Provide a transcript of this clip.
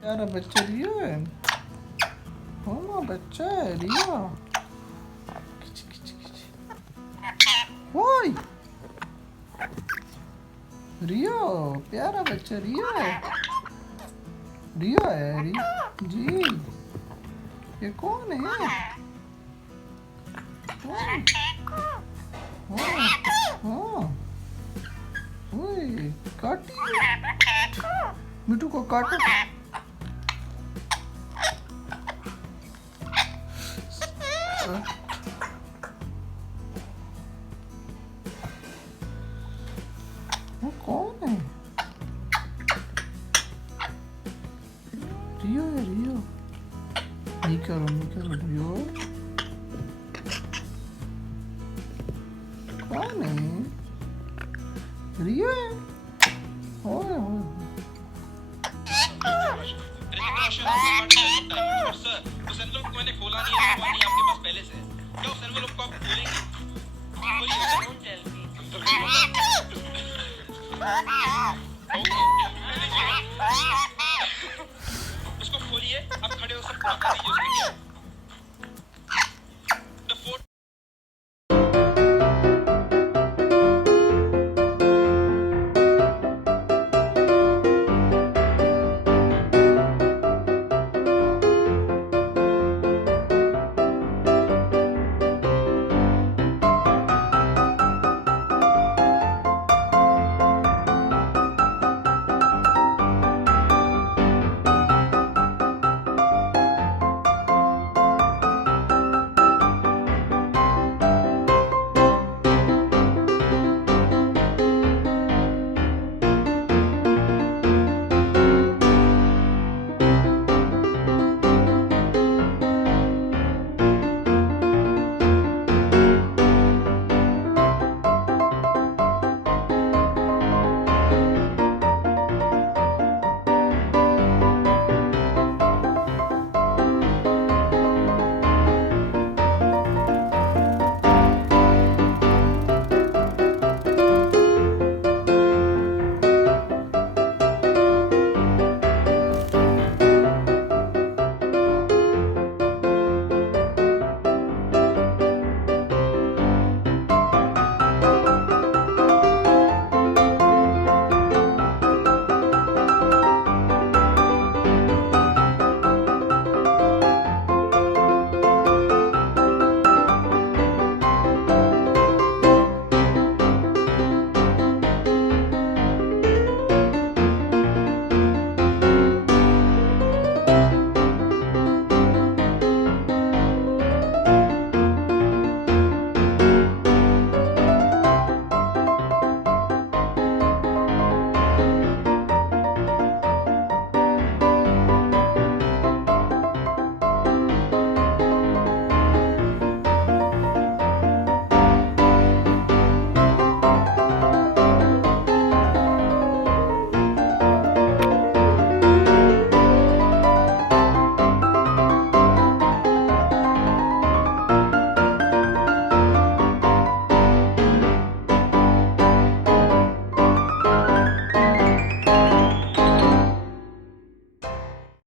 प्यारा बच्चा रियो है। हाँ बच्चा है रियो। ओए रियो, प्यारा बच्चा रियो है। रियो है रियो जी। ये कौन है? हाँ हाँ। ओए काटी मिठू को काटो। वो कौन है? रियो है रियो। नहीं करो रियो। कौन है? रियो है। ओए ओए सर उस एनवेलप को मैंने खोला नहीं है, नहीं आपके पास पहले से है क्या? उस एनवेलप को आप खोलेंगे? उसको खोलिए, आप खड़े हो सकते हैं।